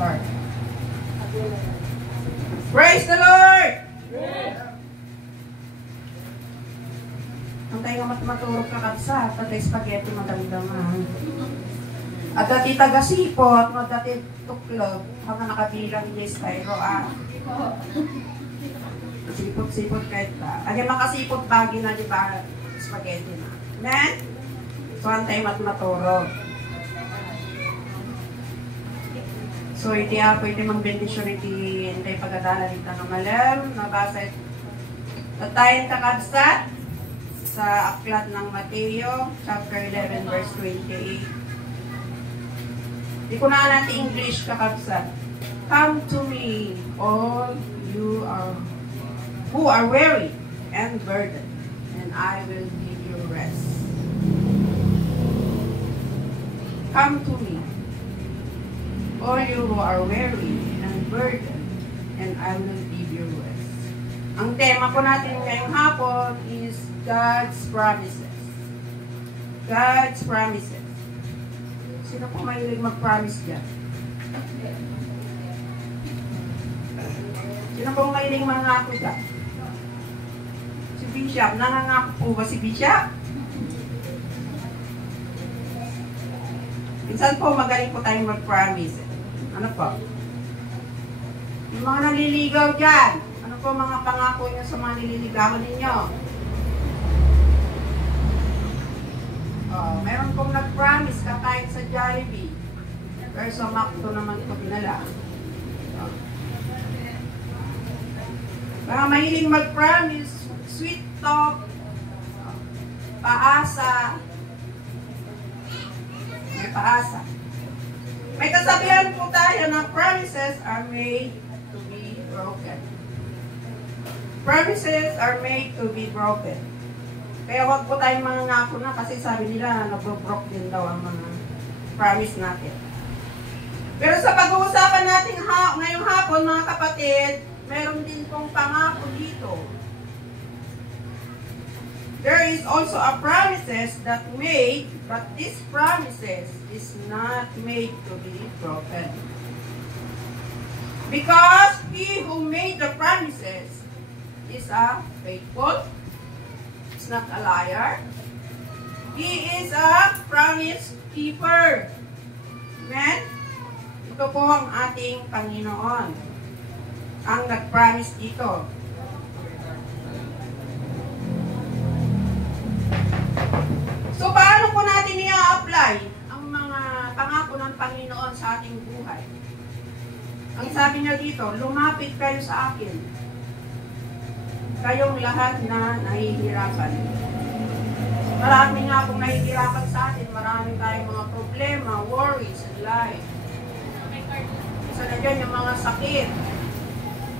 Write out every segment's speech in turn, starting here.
start. Praise the Lord! Ang tayo nga maturog ka kapsa, tatay spaghetti magandang at dati taga-sipot, no dati tuklog, hanggang nakabilang yes tayo, sipot-sipot kahit ba. Agay makasipot bagi na, di ba, spaghetti na. Amen? So, ang tayo maturog. So, hindi pwede mang-bendisyon hindi pagkadala dito ng malam. Nabasa tatayin kakabsat sa aklat ng Mateo, chapter 11, verse 28. Di ko na natin English kakabsat. Come to me, all you who are weary and burdened, and I will give you rest. Come to me, all you who are weary and burdened, and I will give you rest. Ang tema po natin ngayong hapon is God's promises. God's promises. Sino po mahilig mag-promise dyan? Sino po mahilig mangako dyan? Si Bishop. Nangangako po ba si Bishop? Minsan po magaling po tayong mag-promise. Ano po? Yung mga naliligaw dyan, ano po mga pangako nyo sa mga nililigawan ninyo? Meron pong nag-promise kahit sa Jollibee. Pero sa McDo naman po dinala. Baka mahiling mag-promise, sweet talk, paasa. May paasa. May kasabihan po tayo na promises are made to be broken. Promises are made to be broken. Kaya wag po tayong mga ngako na kasi sabi nila nabro-broke din daw ang mga promise natin. Pero sa pag-uusapan natin ngayong hapon mga kapatid, meron din pong pangako dito. There is also a promises that made, but these promises is not made to be broken. Because he who made the promises is a faithful, is not a liar. He is a promise keeper. Amen? Ito po ang ating Panginoon. Ang nag-promise dito. So, paano po natin i-apply ang mga pangako ng Panginoon sa ating buhay? Ang sabi niya dito, lumapit kayo sa akin. Kayong lahat na nahihirapan. Marami nga pong nahihirapan sa atin. Marami tayong mga problema, worries, and life. Isa na dyan yung mga sakit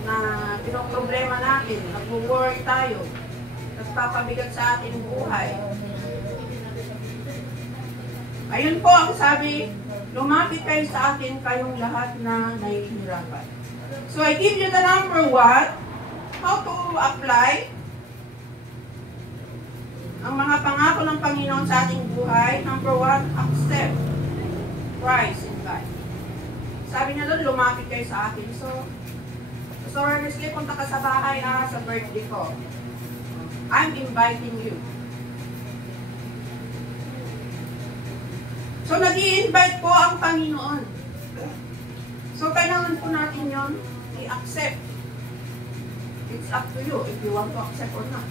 na pinoproblema natin. Nag-worry tayo. Nagpapabigat sa ating buhay. Ayun po ang sabi, lumapit kayo sa akin kayong lahat na nahihirapan. So I give you the number 1. How to apply ang mga pangako ng Panginoon sa ating buhay. Number 1, accept Christ in life. Sabi niya doon, lumapit kayo sa akin. So earnestly, punta ka sa bahay sa birthday ko. I'm inviting you. So nag-i-invite po ang Panginoon. So kailangan po natin yon i-accept. It's up to you if you want to accept or not.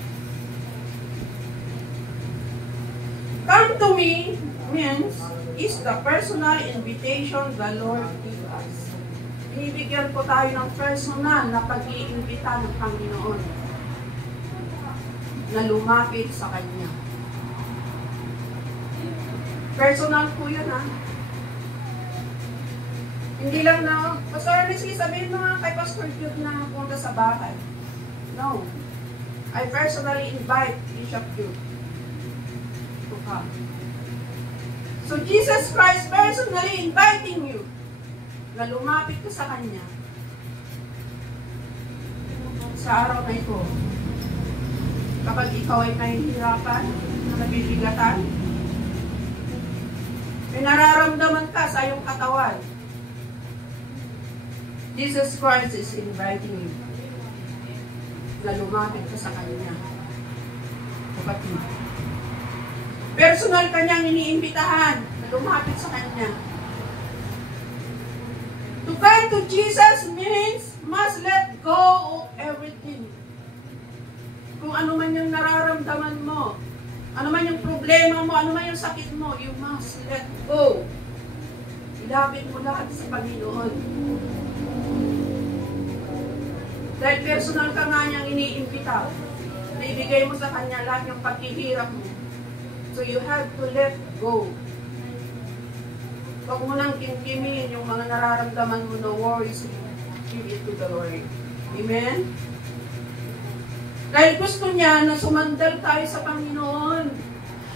Come to me means is the personal invitation the Lord gives us. Binibigyan po tayo ng personal na pag-iimbita ng Panginoon na lumapit sa Kanya. Personal po yun, ha? Hindi lang na, Pastor Ernestine, sabihin mo nga kay Pastor Jude na punta sa bahay. No. I personally invite Bishop Jude to come. So Jesus Christ personally inviting you na lumapit ka sa Kanya sa araw na ito. Kapag ikaw ay nahihirapan, nabibigatan, may nararamdaman ka sa iyong katawan, Jesus Christ is inviting you na lumapit ka sa Kanya. Kapatid. Personal Kanyang iniimbitahan na lumapit sa Kanya. To come to Jesus means must let go of everything. Kung ano man yung nararamdaman mo, ano man yung problema mo, ano man yung sakit mo, you must let go. Ilapit mo lahat sa Panginoon. Dahil personal ka nga niyang iniimbita. Naibigay mo sa Kanya lahat yung paghihirap mo. So you have to let go. Huwag mo nang kimkimin yung mga nararamdaman mo na worries mo. Give it to the Lord. Amen? Dahil gusto niya na sumandal tayo sa Panginoon.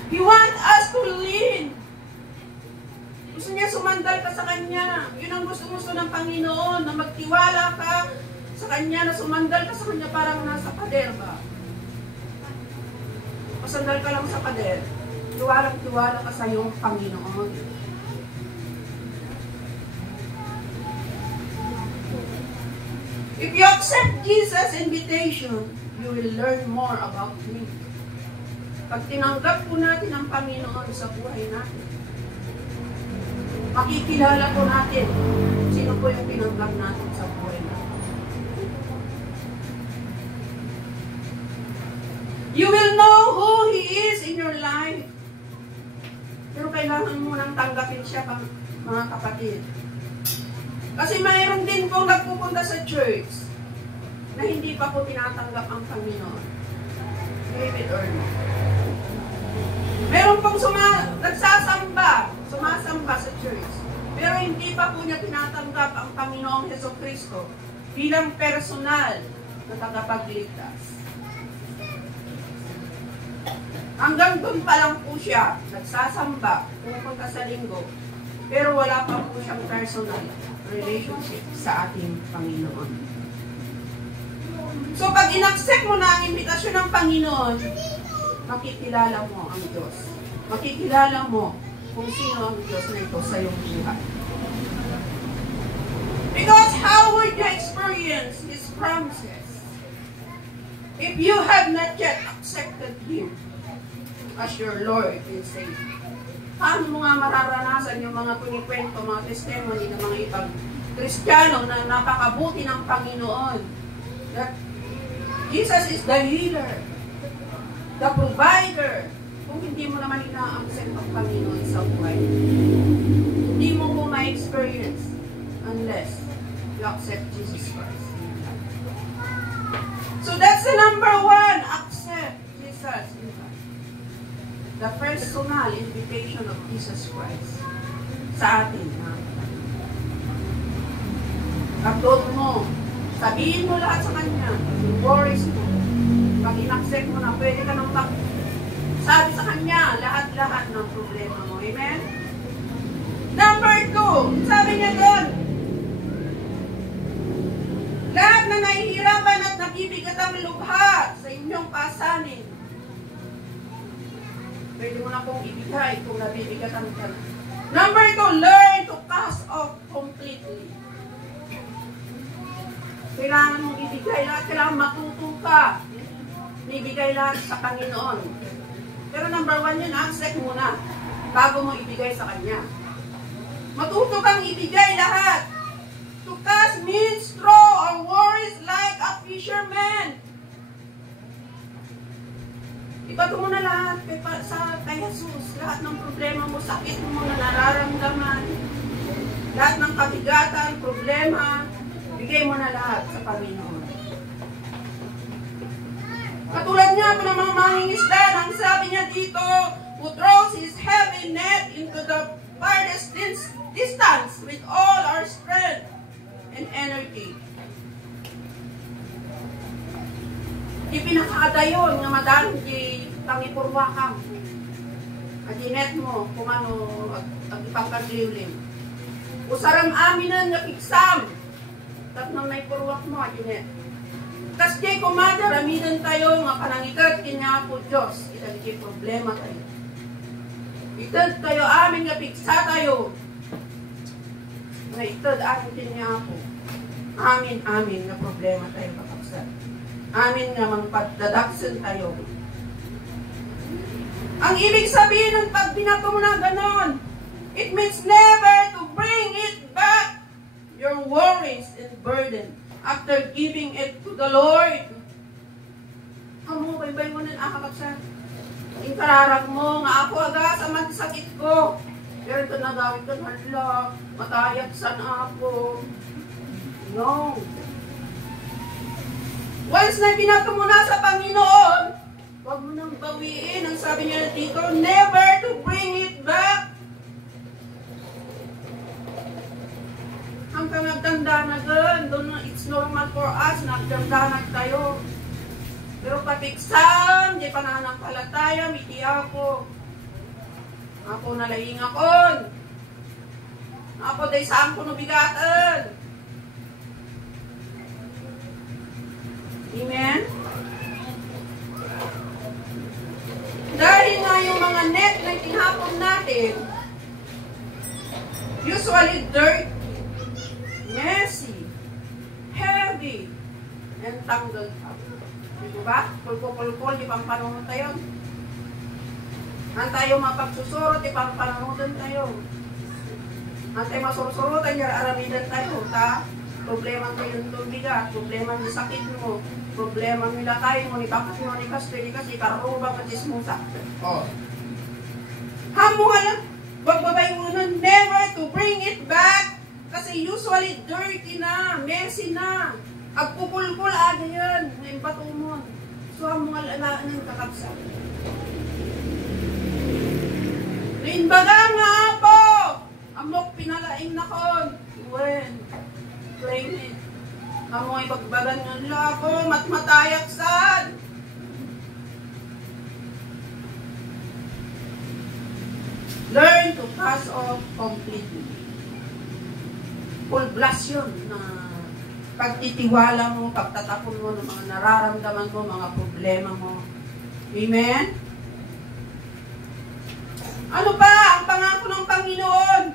He wants us to lean. Gusto niya sumandal ka sa Kanya. Yun ang gusto ng Panginoon, na magtiwala ka sa Kanya, na sumandal ka sa Kanya parang nasa pader ba? Pasandal ka lang sa pader. Tiwalang-tiwala ka sa iyong Panginoon. If you accept Jesus' invitation, you will learn more about Him. Pag tinanggap po natin ang Panginoon sa buhay natin, makikilala po natin sino po yung tinanggap natin sa buhay natin. You will know who He is in your life. Pero kailangan mo nang tanggapin siya, mga kapatid. Kasi mayroon din pong nagpupunta sa church na hindi pa po tinatanggap ang Panginoon. Believe it or not. Meron pong sumasamba sa church, pero hindi pa po niya tinatanggap ang Panginoong Jesucristo bilang personal na tagapagligtas. Hanggang doon pa lang po siya, nagsasamba, pupunta sa linggo, pero wala pa po siyang personal relationship sa ating Panginoon. So pag inaccept mo na ang imbitasyon ng Panginoon, makikilala mo ang Diyos. Makikilala mo kung sino ang Diyos na ito sa iyong buhay. Because how would you experience His promises if you have not yet accepted Him as your Lord and Savior? Paano mo nga mararanasan yung mga kunikwento, mga testimony ng mga ibang Kristiyano na napakabuti ng Panginoon? That Jesus is the healer, the provider. Kung hindi mo naman ina-accept ang Panginoon sa buhay, hindi mo po ma-experience unless you accept Jesus Christ. So that's the number one, accept Jesus. The personal invitation of Jesus Christ sa atin. Katulad mo, sabihin mo lahat sa Kanya, yung worries mo. Pag in-accept mo na, pwede ka nang sabi sa Kanya lahat-lahat ng problema mo. Amen? Number 2, sabi niya doon, lahat na nahihirapan at nabibigat ang lubha sa inyong pasanin, pwede mo na pong ibigay kung nabibigatan ka. Number 2, learn to cast off completely. Kailangan mong ibigay lahat, kailangan matuto ka. Ibigay lahat sa Panginoon. Pero number 1 yun, accept muna bago mo ibigay sa Kanya. Matuto kang ibigay lahat. To cast means throw our worries like a fisherman. Ibato mo na lahat kay Jesus. Lahat ng problema mo, sakit mo na nararamdaman. Lahat ng kabigatan, problema, bigay mo na lahat sa Panginoon. Katulad niya po ng mga mangingisda, ang sabi niya dito, who throws his heavy net into the farthest distance with all our strength and energy. Ipinakaadayon nga madang di pangipurwakam. Adinet mo kung ano ang ipagkagliwlim. Usaram aminan nga piksam. Tapos may purwak mo, adinet. Kas di kumada, raminan tayo nga panangikat kinya po Diyos. Itagiging problema tayo. Itad tayo amin nga piksa tayo. Nga itad amin kinya po. Amin na problema tayo kapagsan. Amin nga magpadadaksan tayo. Ang ibig sabihin ng pag binato mo na ganon, it means never to bring it back, your worries and burden, after giving it to the Lord. Amo, baybay mo na nakakapagsan. Yung kararag mo, nga ako aga sa mansakit ko. Pero ito nagawin ko, hala, matayag sana ako. No. Once na binato mo na sa Panginoon, huwag mo nang bawiin. Ang sabi niya dito, never to bring it back. Hanggang nagdandanagan, it's normal for us, nagdandanag tayo. Pero papiksam, di pananampalataya, miti ako. Ako nalaing akon. Ako day saan ko nabigatan. Amen? Dahil nga yung mga net na tinapon natin, usually dirt, messy, heavy, and tangled up. Diba? Pulko-pulko, di pang panunod tayo. Ang tayo mapagsusurot, di pang panunudan tayo. Ang tayo masurusurutan, yung aramidan tayo. Problema ko yung tubigat, problema ng sakit mo, problema ng lakay mo, ni bakas mo, ni kastoy, kasi karubang at ismusa. Oh. Hamo nga lang, bagbabay mo na, never to bring it back. Kasi usually dirty na, messy na. Agpupulpul ada yan, may bato mo. So, hamo nga lang ng kakapsa. Rinbaga nga po, amok pinalaing na kon. When? Claim it. Amoy pagbagan ng lako, matmatayak sad. Learn to pass off completely. Full blast yun na pagtitiwala mo, pagtatapon mo ng mga nararamdaman mo, mga problema mo. Amen? Ano pa ang pangako ng Panginoon?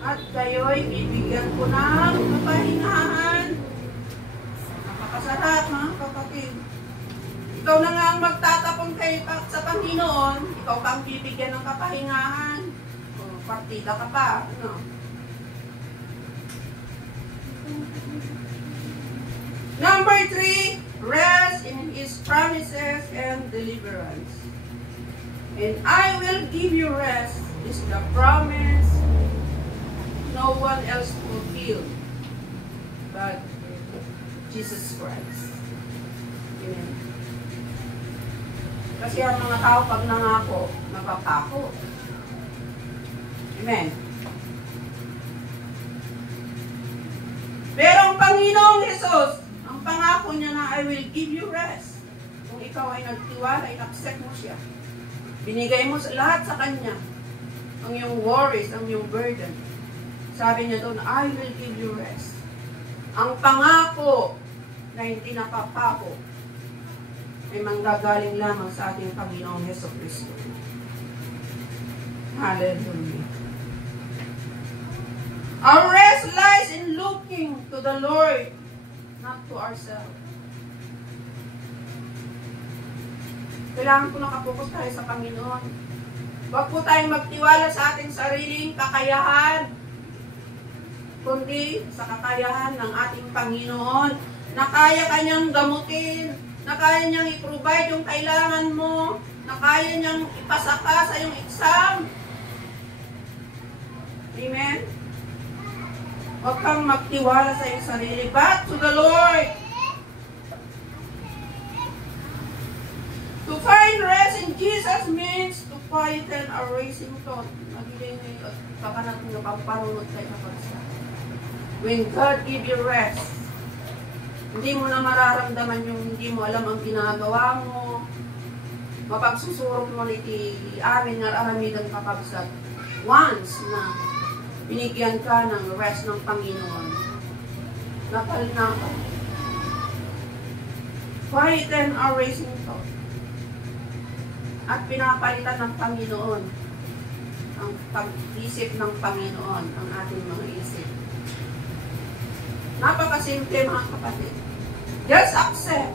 At kayo'y bibigyan ko ng kapahingahan. Nakakasarap, mga kapatid. Ikaw na nga ang magtatapon kay sa Panginoon, ikaw kang bibigyan ng kapahingahan. O, partida ka pa, ano? Number 3, rest in His promises and deliverance. And I will give you rest is the promise no one else fulfilled but Jesus Christ. Amen. Kasi ang mga tao pag nangako, napapako. Amen. Pero ang Panginoong Jesus, ang pangako niya na I will give you rest. Kung ikaw ay nagtiwala, in-accept mo siya. Binigay mo lahat sa Kanya. Ang iyong worries, ang iyong burden. Sabi niya doon, I will give you rest. Ang pangako na hindi napapako ay manggagaling lamang sa ating Panginoong Jesucristo. Hallelujah. Our rest lies in looking to the Lord, not to ourselves. Kailangan po nakapokus tayo sa Panginoon. Huwag po tayong magtiwala sa ating sariling kakayahan, kundi sa kakayahan ng ating Panginoon, na kaya Kanyang gamutin, na kaya niyang i-provide yung kailangan mo, na kaya niyang ipasaka sa iyong exam. Amen? Huwag kang magtiwala sa iyong sarili, but to the Lord. To find rest in Jesus means to quieten our racing thought. Magiging kakanat ng pampanunod tayo na pagsa. When God give you rest, hindi mo na mararamdaman yung hindi mo alam ang ginagawa mo. Mapagsusurok mo niti amin nga aramidang kapabsat. Once na binigyan ka ng rest ng Panginoon, napal-napal. Quieten our racing thought. At pinapalitan ng Panginoon ang pag-isip ng Panginoon ang ating mga isip. Simple mga kapatid. Just accept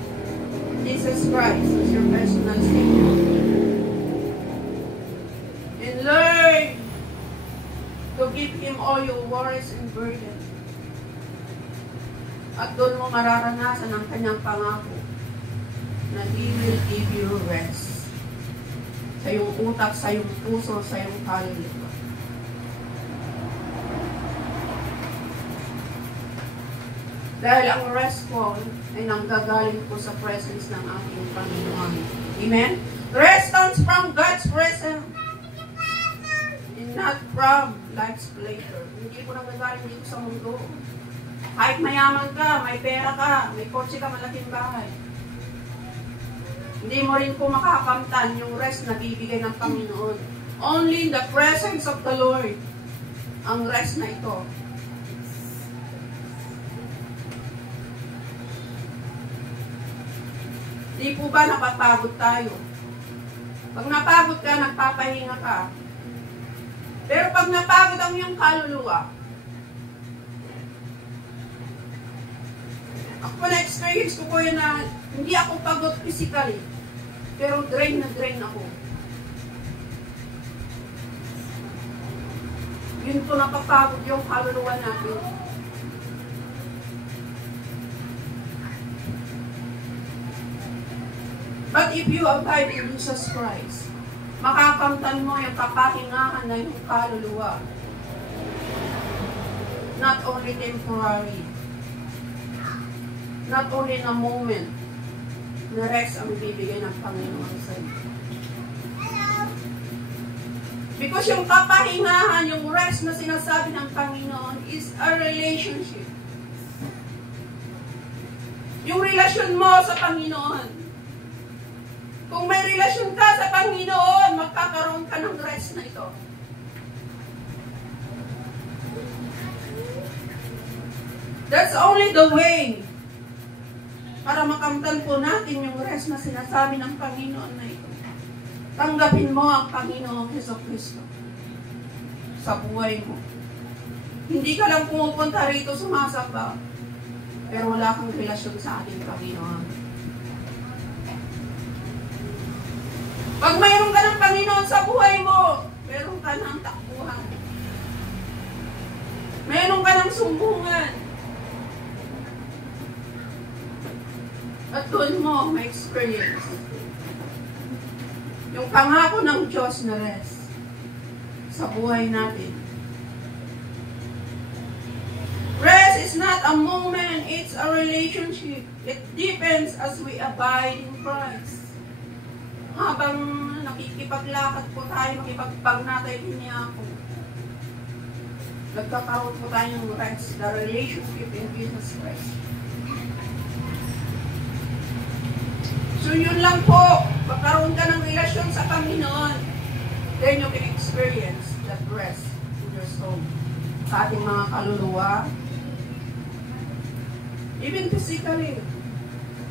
Jesus Christ as your personal Savior. And learn to give Him all your worries and burdens. At doon mo mararanasan ang kanyang pangako na He will give you rest sa iyong utak, sa iyong puso, sa iyong kaluluwa. Dahil ang rest ko ay nanggagaling po sa presence ng ating Panginoon. Amen? Rest comes from God's presence and not from life's pleasure. Hindi po nanggagaling dito sa mundo. Kahit mayaman ka, may pera ka, may kotse ka, malaking bahay. Hindi mo rin po makakamtan yung rest na bibigay ng Panginoon. Only in the presence of the Lord ang rest na ito. Di po ba napapagod tayo? Pag napagod ka, nagpapahinga ka. Pero pag napagod ang iyong kaluluwa, ako na-experience ko po yun na hindi ako pagod physically, pero drain na drain ako. Yun po napapagod yung kaluluwa natin. But if you abide in Jesus Christ, makakamtan mo yung kapahingahan na yung kaluluwa. Not only temporary, not only in a moment, na rest ang bibigay ng Panginoon sa iyo. Because yung kapahingahan, yung rest na sinasabi ng Panginoon is a relationship. Yung relasyon mo sa Panginoon. Kung may relasyon ka sa Panginoon, magkakaroon ka ng rest na ito. That's only the way para makamtan po natin yung rest na sinasabi ng Panginoon na ito. Tanggapin mo ang Panginoong Jesucristo sa buhay mo. Hindi ka lang pumupunta rito sumasamba, pero wala kang relasyon sa ating Panginoon. Pag mayroon ka ng Panginoon sa buhay mo, mayroon ka ng takbuhan. Mayroon ka ng sumbungan. At doon mo ma-experience yung pangako ng Diyos na rest sa buhay natin. Rest is not a moment, it's a relationship. It deepens as we abide in Christ. Habang nakikipaglakad po tayo, makipagpagnatay din niya ako. Nagkakaroon po tayo ng rest, the relationship in Jesus Christ. So yun lang po, magkaroon ka ng relasyon sa Panginoon, then you can experience that rest in your soul. Sa ating mga kaluluwa, even physically,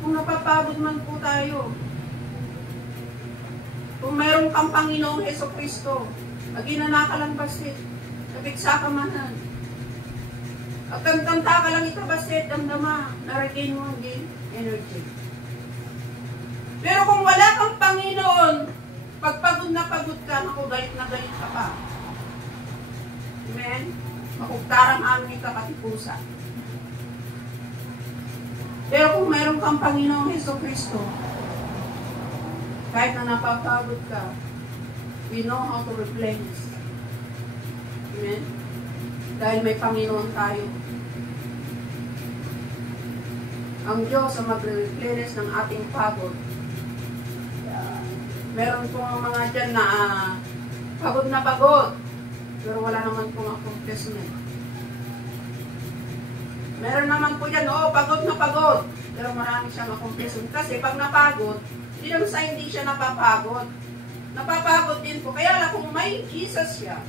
kung napapagod man po tayo, kung mayroon kang Panginoong Jesucristo, naginana ka lang basit, nabigsa ka manan. At kantanta ka lang ito basit, damdama, na-regain mo ang energy. Pero kung wala kang Panginoon, pag pagod na galit na galit ka pa. Amen? Makugtarang amin ka katipusa. Pero kung mayroon kang Panginoong Jesucristo, kahit na napapagod ka, we know how to replenish. Amen? Dahil may Panginoon tayo. Ang Diyos ang magre-replenish ng ating pagod. Meron pong mga dyan na pagod na pagod, pero wala naman pong accomplishment. Meron naman po dyan, pagod na pagod, pero marami siyang accomplishment. Kasi pag napagod, hindi naman sa hindi siya napapagod. Napapagod din po. Kaya lang kung may Jesus siya,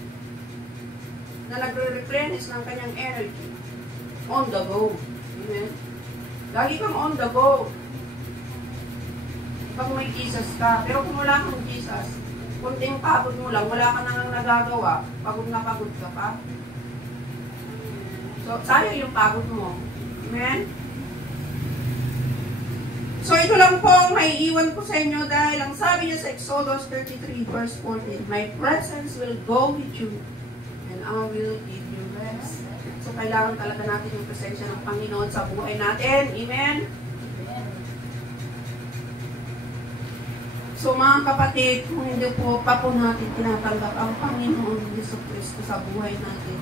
na nagre-replenish ng kanyang energy, on the go. Amen? Lagi kang on the go. Pag may Jesus ka. Pero kung wala kang Jesus, kunting pagod mo lang, wala ka nang nagagawa, pagod na pagod ka pa. So, sayang yung pagod mo. Amen? So ito lang po ang maiiwan ko sa inyo dahil ang sabi niya sa Exodus 33 verse 14, my presence will go with you and I will give you rest. So kailangan talaga natin yung presensya ng Panginoon sa buhay natin. Amen? So mga kapatid, kung hindi po pa po natin tinatanggap ang Panginoon Yesu Cristo sa buhay natin,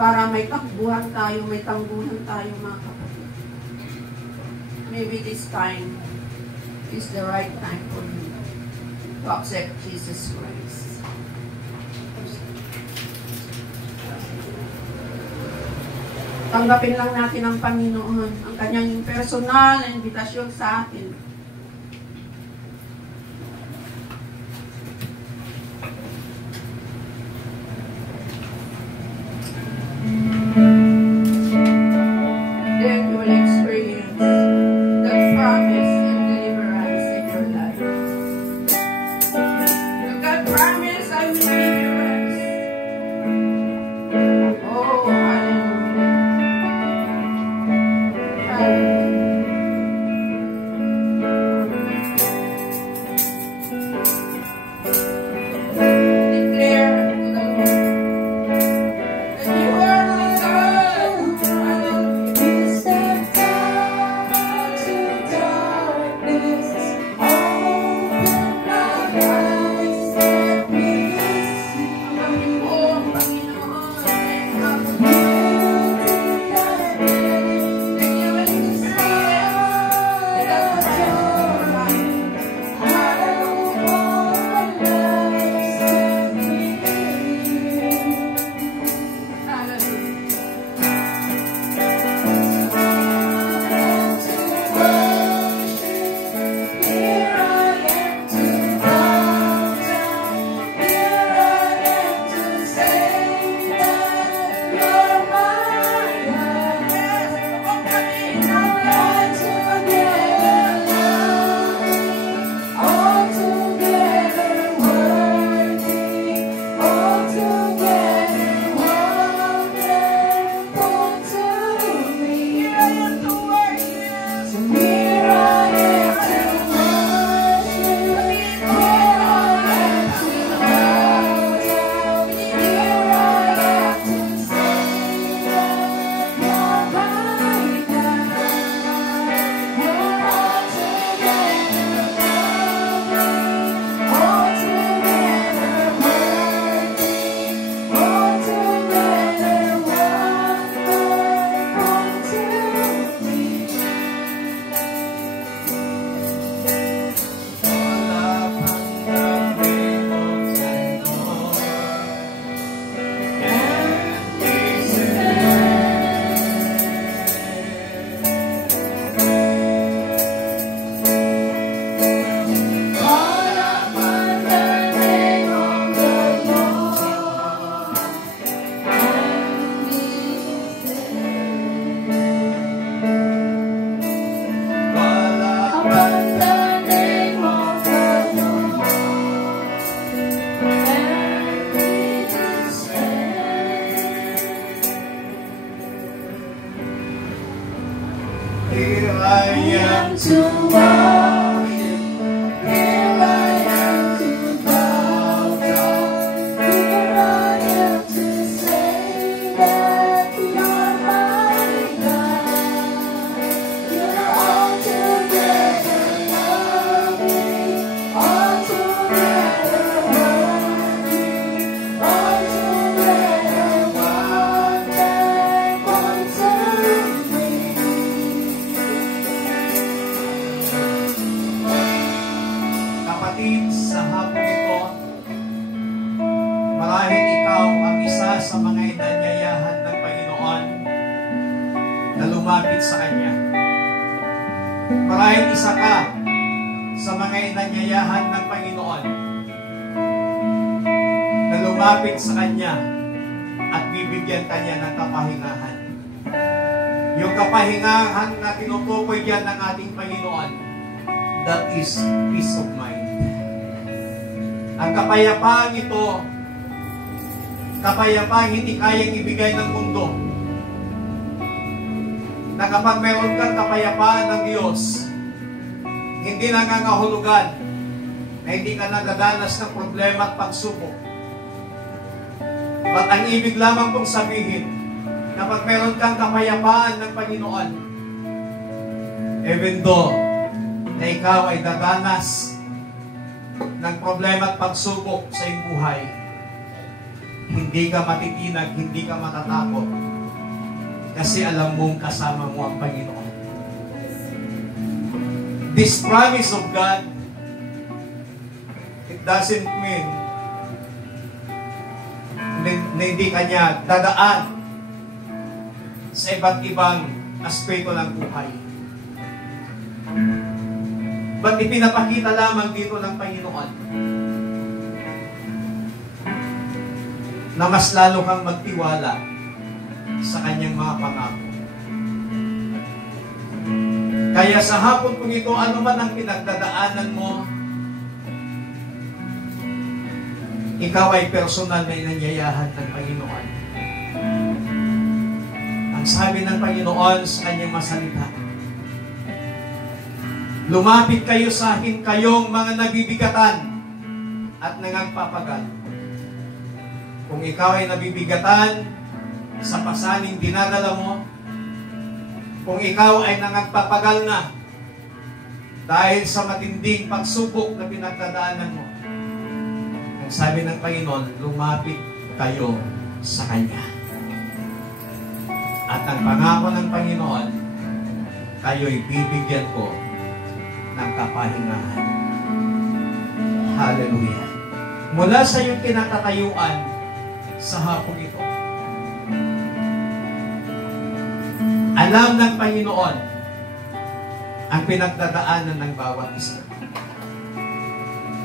para may takbuhan tayo, may tangguhan tayo mga kapatid. Maybe this time is the right time for you to accept Jesus Christ. Tanggapin lang natin ang Panginoon, ang kanyang personal na invitasyon sa atin. Then you will experience the promise and deliverance in your life. God promise, I will give you rest. Oh, hallelujah. Here I am to worship. Here I am to bow down. Here I am to say that you're my God. You're altogether lovely, altogether worthy, altogether wonderful to me. Kapatid, sa hapon ito, marahil ikaw ang isa sa mga inanyayahan ng Panginoon na lumapit sa Kanya. Marahil isa ka sa mga inanyayahan ng Panginoon na lumapit sa Kanya at bibigyan Kanya ng kapahingahan. Yung kapahingahan na tinutukoy diyan ng ating Panginoon, that is peace of mind. Ang kapayapaan ito kapayapaan hindi kayang ibigay ng mundo. Na kapag mayroon kang kapayapaan ng Diyos, hindi nangangahulugan na hindi ka nagadanas ng problema at pagsubok. But ang ibig lamang kong sabihin, kapag mayroon kang kapayapaan ng Panginoon, even though na ikaw ay dadanas ng problema at pagsubok sa iyong buhay, hindi ka matitinag, hindi ka matatakot, kasi alam mong kasama mo ang Panginoon. This promise of God, it doesn't mean na hindi kanya dadaan sa iba't ibang aspeto ng buhay. But ipinapakita lamang dito ng Panginoon na mas lalo kang magtiwala sa kanyang mga pangako. Kaya sa hapon kung ito, ano man ang pinagdadaanan mo, ikaw ay personal na inanyayahan ng Panginoon. Ang sabi ng Panginoon sa kanyang masalita, lumapit kayo sa akin, kayong mga nabibigatan at nangagpapagal. Kung ikaw ay nabibigatan sa pasaning dinadala mo, kung ikaw ay nangagpapagal na dahil sa matinding pagsubok na pinagdadaanan mo, ang sabi ng Panginoon, lumapit kayo sa Kanya. At ang pangako ng Panginoon, kayo'y bibigyan ko ng kapahingahan. Hallelujah. Mula sa iyong kinatatayuan sa hapong ito, alam ng Panginoon ang pinagdadaanan ng bawat isa.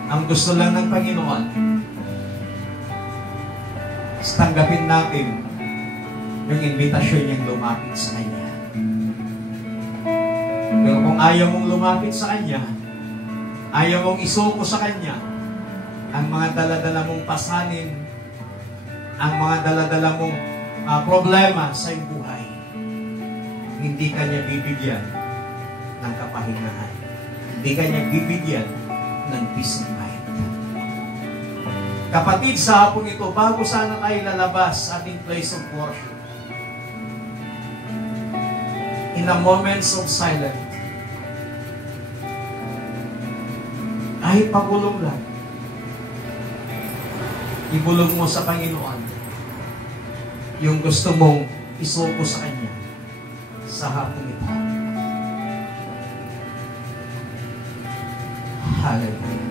Ang gusto lang ng Panginoon, tanggapin natin yung invitasyon niyang lumapit sa Kanya. Pero kung ayaw mong lumapit sa Kanya, ayaw mong isuko sa Kanya, ang mga daladala mong pasanin, ang mga daladala mong problema sa iyong buhay, hindi Kanya bibigyan ng kapahingahan. Hindi Kanya bibigyan ng peace of mind. Kapatid, sa hapon ito, bago sana tayo lalabas sa ating place of worship, in a moments of silence, kahit pagulong lang, ibulong mo sa Panginoon yung gusto mong isuko sa Kanya sa hapon ito. Hallelujah.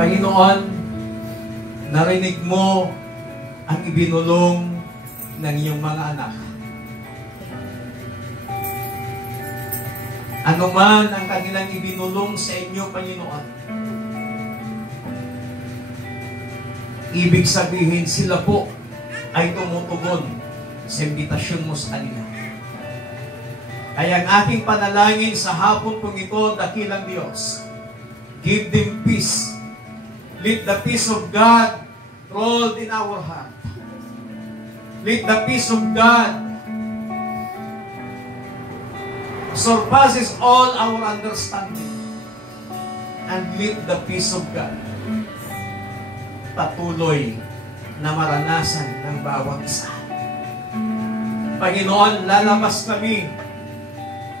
Panginoon, narinig mo ang ibinulong ng iyong mga anak. Ano man ang kanilang ibinulong sa inyo, Panginoon, ibig sabihin sila po ay tumutugon sa imbitasyon mo sa kanila. Kaya ang aking panalangin sa hapon kong ito, dakilang Diyos, give them peace. Let the peace of God roll in our heart. Let the peace of God surpasses all our understanding. And let the peace of God patuloy na maranasan ng bawat isa. Panginoon, lalabas kami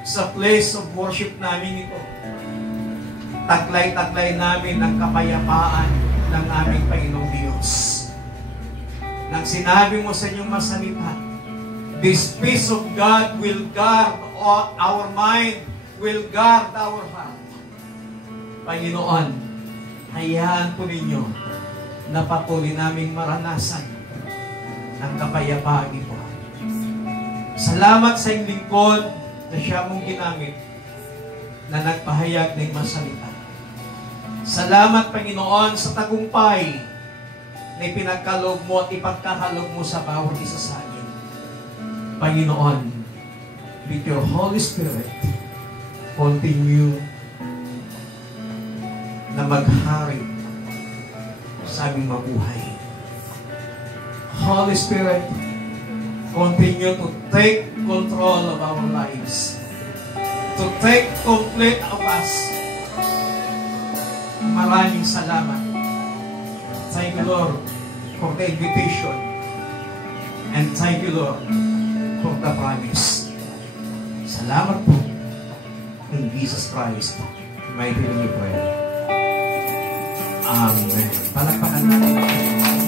sa place of worship namin ito. Taglay-taglay namin ang kapayapaan ng aming Panginoong Diyos. Nang sinabi mo sa inyong masalita, this peace of God will guard our mind, will guard our heart. Panginoon, hayaan po ninyo na patuloy naming maranasan ang kapayapaan ito. Salamat sa iyong lingkod na siya mong ginamit na nagpahayag ng masalita. Salamat, Panginoon, sa tagumpay na ipinagkaloob mo at ipagkakaloob mo sa bawat isa sa amin. Panginoon, with your Holy Spirit, continue na maghari sa aming mabuhay. Holy Spirit, continue to take control of our lives. To take complete of us. Maraming salamat. Thank you, Lord, for the invitation. And thank you, Lord, for the promise. Salamat po. In Jesus Christ, mighty name we pray. Amen. Palakpakan natin.